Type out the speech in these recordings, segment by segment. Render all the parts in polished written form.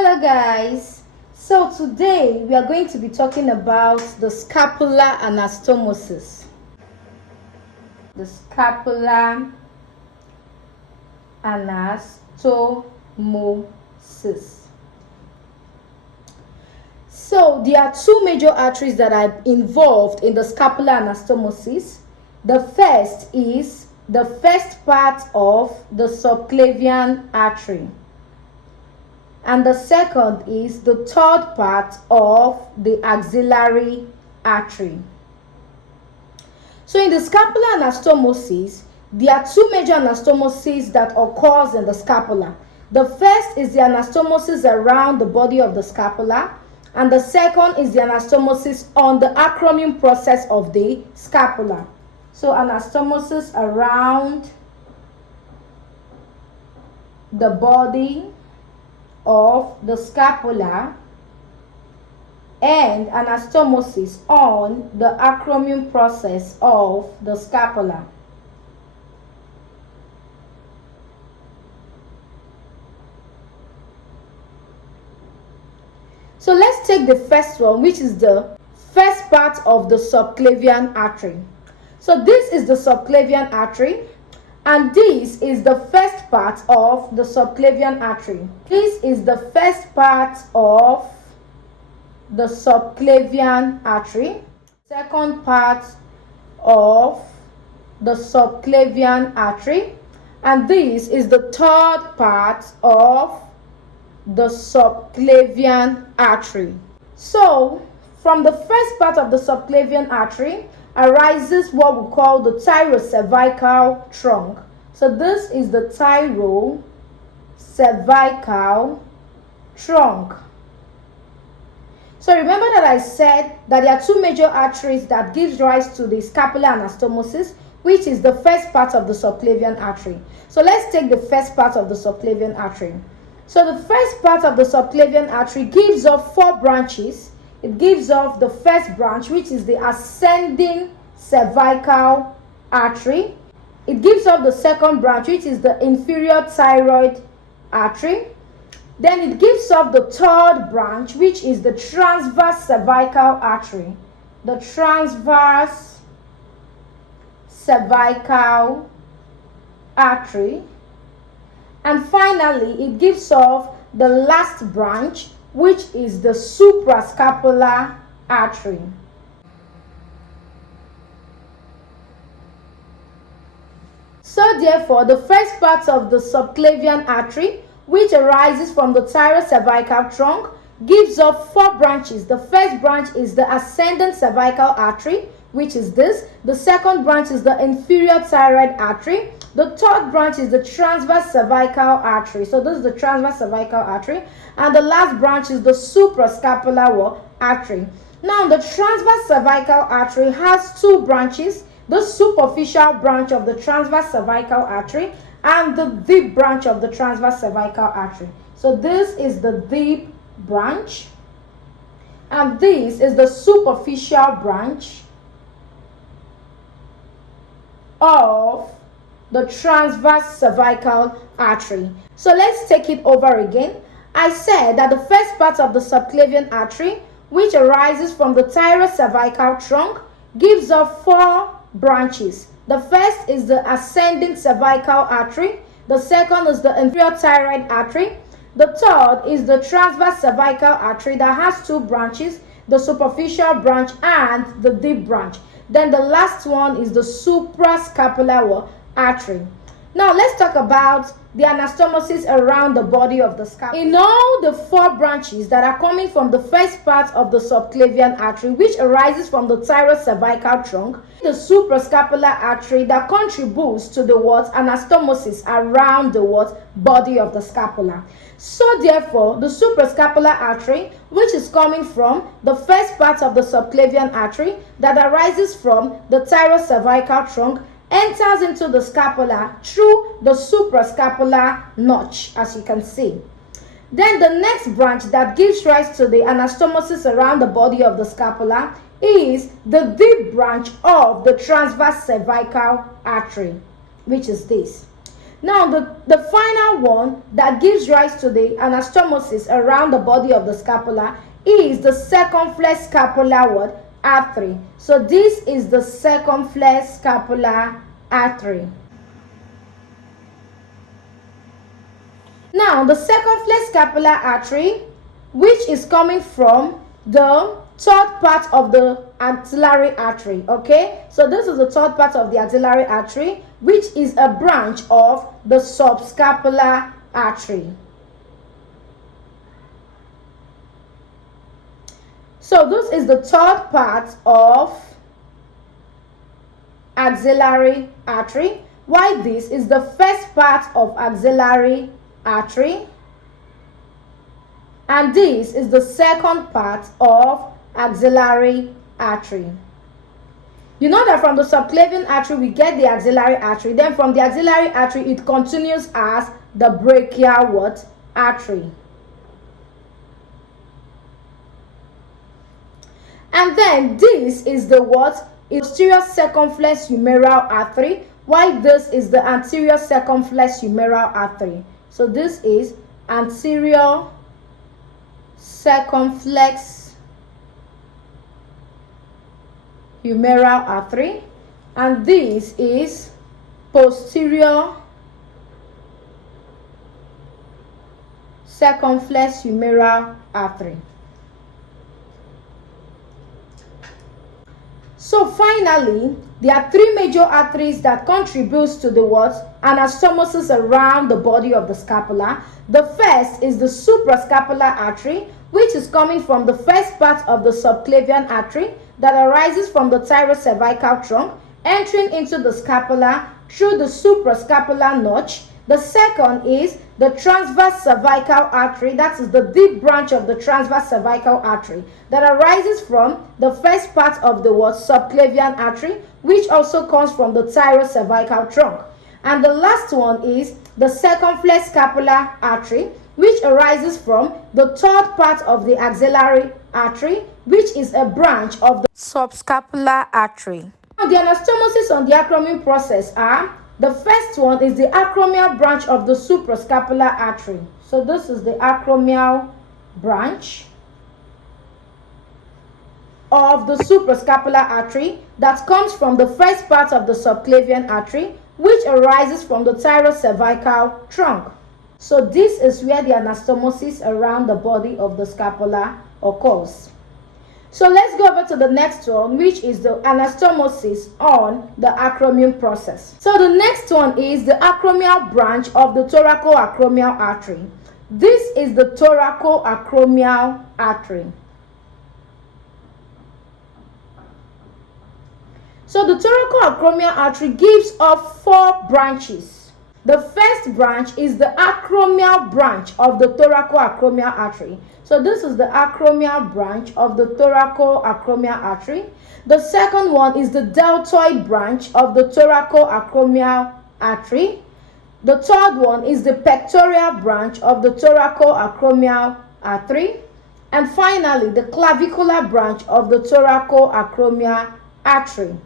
Hello guys, so today we are going to be talking about the scapula anastomosis. The scapula anastomosis. So there are two major arteries that are involved in the scapular anastomosis. The first is the first part of the subclavian artery, and the second is the third part of the axillary artery. So in the scapular anastomosis, there are two major anastomosis that occurs in the scapula. The first is the anastomosis around the body of the scapula, and the second is the anastomosis on the acromion process of the scapula. So anastomosis around the body of the scapula and anastomosis on the acromion process of the scapula. So let's take the first one, which is the first part of the subclavian artery. So this is the subclavian artery, and this is the first part of the subclavian artery. This is the first part of the subclavian artery. Second part of the subclavian artery. And this is the third part of the subclavian artery. So, from the first part of the subclavian artery arises what we call the thyrocervical trunk. So this is the thyrocervical trunk. So remember that I said that there are two major arteries that gives rise to the scapular anastomosis, which is the first part of the subclavian artery. So let's take the first part of the subclavian artery. So the first part of the subclavian artery gives off four branches. It gives off the first branch, which is the ascending cervical artery. It gives off the second branch, which is the inferior thyroid artery. Then it gives off the third branch, which is the transverse cervical artery. The transverse cervical artery. And finally, it gives off the last branch, which is the suprascapular artery. So therefore, the first part of the subclavian artery, which arises from the thyrocervical trunk, gives off four branches. The first branch is the ascending cervical artery, which is this. The second branch is the inferior thyroid artery. The third branch is the transverse cervical artery. So this is the transverse cervical artery. And the last branch is the suprascapular artery. Now, the transverse cervical artery has two branches: the superficial branch of the transverse cervical artery and the deep branch of the transverse cervical artery. So this is the deep branch, and this is the superficial branch of the transverse cervical artery. So let's take it over again. I said that the first part of the subclavian artery, which arises from the thyrocervical trunk, gives off four branches. The first is the ascending cervical artery. The second is the inferior thyroid artery. The third is the transverse cervical artery that has two branches, the superficial branch and the deep branch. Then the last one is the suprascapular artery. Now let's talk about the anastomosis around the body of the scapula. In all the four branches that are coming from the first part of the subclavian artery, which arises from the thyrocervical trunk, the suprascapular artery that contributes to the anastomosis around the body of the scapula. So therefore, the suprascapular artery, which is coming from the first part of the subclavian artery that arises from the thyrocervical trunk, enters into the scapula through the suprascapular notch, as you can see. Then the next branch that gives rise to the anastomosis around the body of the scapula is the deep branch of the transverse cervical artery, which is this. Now, the final one that gives rise to the anastomosis around the body of the scapula is the circumflex scapular artery. So this is the circumflex scapular artery. Now, the circumflex scapular artery, which is coming from the third part of the axillary artery, okay? So this is the third part of the axillary artery, which is a branch of the subscapular artery. So this is the third part of axillary artery, while this is the first part of axillary artery, and this is the second part of axillary artery. You know that from the subclavian artery we get the axillary artery, then from the axillary artery it continues as the brachial artery. And then this is the posterior circumflex humeral artery, while this is the anterior circumflex humeral artery. So this is anterior circumflex humeral artery, and this is posterior circumflex humeral artery. So finally, there are three major arteries that contribute to the anastomosis around the body of the scapula. The first is the suprascapular artery, which is coming from the first part of the subclavian artery that arises from the thyrocervical trunk, entering into the scapula through the suprascapular notch. The second is the transverse cervical artery, that is the deep branch of the transverse cervical artery that arises from the first part of the subclavian artery, which also comes from the thyrocervical trunk. And the last one is the circumflex scapular artery, which arises from the third part of the axillary artery, which is a branch of the subscapular artery. Now, the anastomosis on the acromion process are: the first one is the acromial branch of the suprascapular artery. So this is the acromial branch of the suprascapular artery that comes from the first part of the subclavian artery, which arises from the thyrocervical trunk. So this is where the anastomosis around the body of the scapula occurs. So let's go over to the next one, which is the anastomosis on the acromion process. So the next one is the acromial branch of the thoracoacromial artery. This is the thoracoacromial artery. So the thoracoacromial artery gives off four branches. The first branch is the acromial branch of the thoracoacromial artery. So this is the acromial branch of the thoracoacromial artery. The second one is the deltoid branch of the thoracoacromial artery. The third one is the pectoral branch of the thoracoacromial artery. And finally, the clavicular branch of the thoracoacromial artery.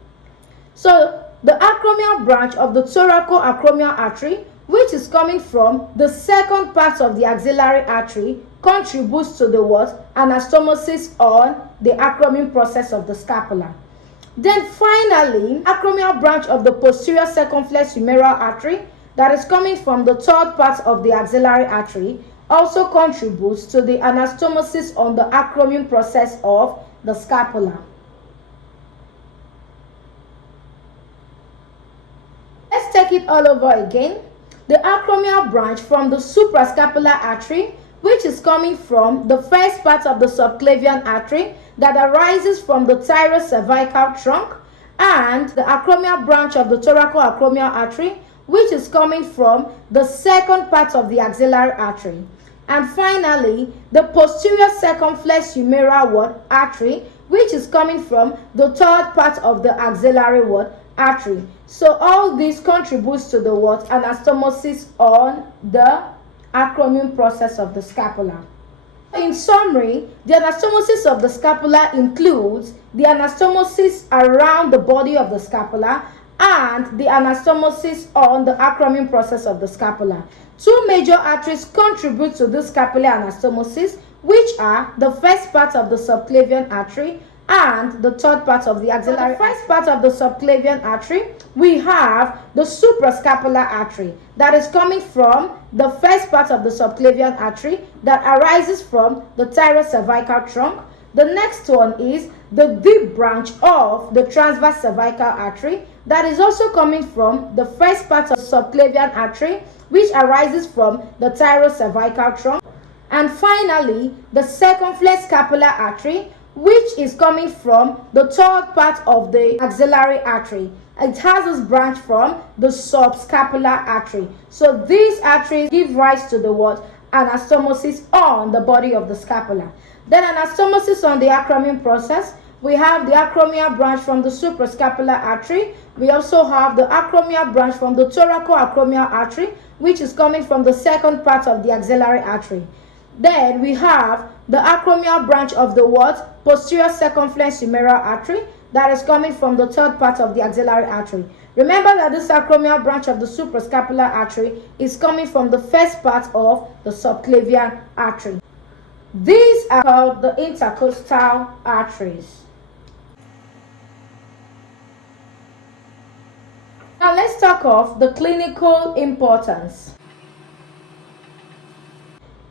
So the acromial branch of the thoracoacromial artery, which is coming from the second part of the axillary artery, contributes to the anastomosis on the acromion process of the scapula. Then finally, acromial branch of the posterior circumflex humeral artery that is coming from the third part of the axillary artery also contributes to the anastomosis on the acromion process of the scapula. Let's take it all over again. The acromial branch from the suprascapular artery, which is coming from the first part of the subclavian artery that arises from the thyrocervical trunk, and the acromial branch of the thoracoacromial artery, which is coming from the second part of the axillary artery. And finally, the posterior circumflex humeral artery, which is coming from the third part of the axillary artery. So all this contributes to the anastomosis on the acromion process of the scapula. In summary, the anastomosis of the scapula includes the anastomosis around the body of the scapula and the anastomosis on the acromion process of the scapula. Two major arteries contribute to this scapular anastomosis, which are the first part of the subclavian artery and the third part of the axillary. For the first part of the subclavian artery, we have the suprascapular artery that is coming from the first part of the subclavian artery that arises from the thyrocervical trunk. The next one is the deep branch of the transverse cervical artery that is also coming from the first part of the subclavian artery, which arises from the thyrocervical trunk. And finally, the circumflex scapular artery, which is coming from the third part of the axillary artery. It has this branch from the subscapular artery. So these arteries give rise to the what? Anastomosis on the body of the scapula. Then anastomosis on the acromion process. We have the acromial branch from the suprascapular artery. We also have the acromial branch from the thoracoacromial artery, which is coming from the second part of the axillary artery. Then we have the acromial branch of the what? Posterior circumflex humeral artery that is coming from the third part of the axillary artery. Remember that this acromial branch of the suprascapular artery is coming from the first part of the subclavian artery. These are called the intercostal arteries. Now let's talk of the clinical importance.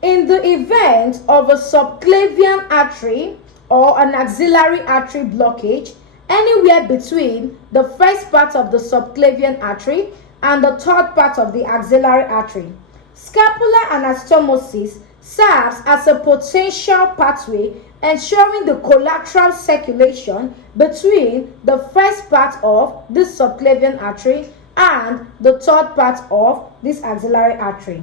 In the event of a subclavian artery or an axillary artery blockage anywhere between the first part of the subclavian artery and the third part of the axillary artery, scapular anastomosis serves as a potential pathway ensuring the collateral circulation between the first part of this subclavian artery and the third part of this axillary artery.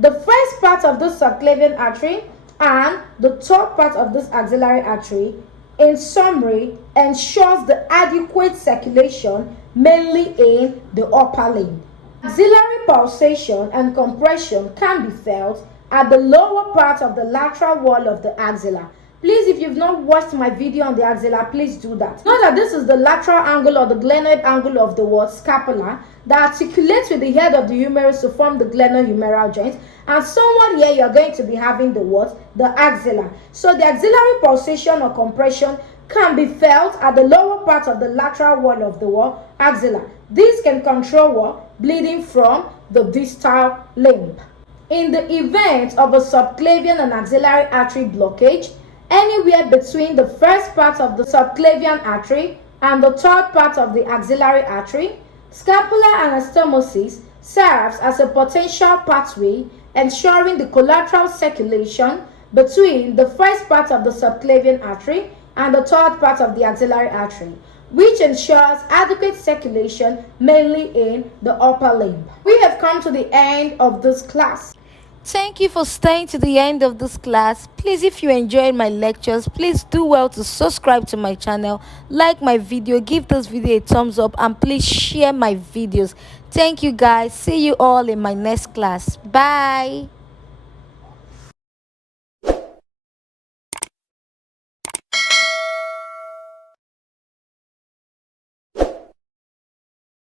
The first part of this subclavian artery and the third part of this axillary artery, in summary, ensures the adequate circulation mainly in the upper limb. Axillary pulsation and compression can be felt at the lower part of the lateral wall of the axilla. Please, if you've not watched my video on the axilla, please do that. Know that this is the lateral angle or the glenoid angle of the what? Scapula that articulates with the head of the humerus to form the glenohumeral joint. And somewhat here you are going to be having the what? The axilla. So the axillary pulsation or compression can be felt at the lower part of the lateral wall of the what? Axilla. This can control what? Bleeding from the distal limb. In the event of a subclavian and axillary artery blockage, anywhere between the first part of the subclavian artery and the third part of the axillary artery, scapular anastomosis serves as a potential pathway ensuring the collateral circulation between the first part of the subclavian artery and the third part of the axillary artery, which ensures adequate circulation mainly in the upper limb. We have come to the end of this class. Thank you for staying to the end of this class. Please, if you enjoyed my lectures, please do well to subscribe to my channel, like my video, give this video a thumbs up, and please share my videos. Thank you guys. See you all in my next class. Bye.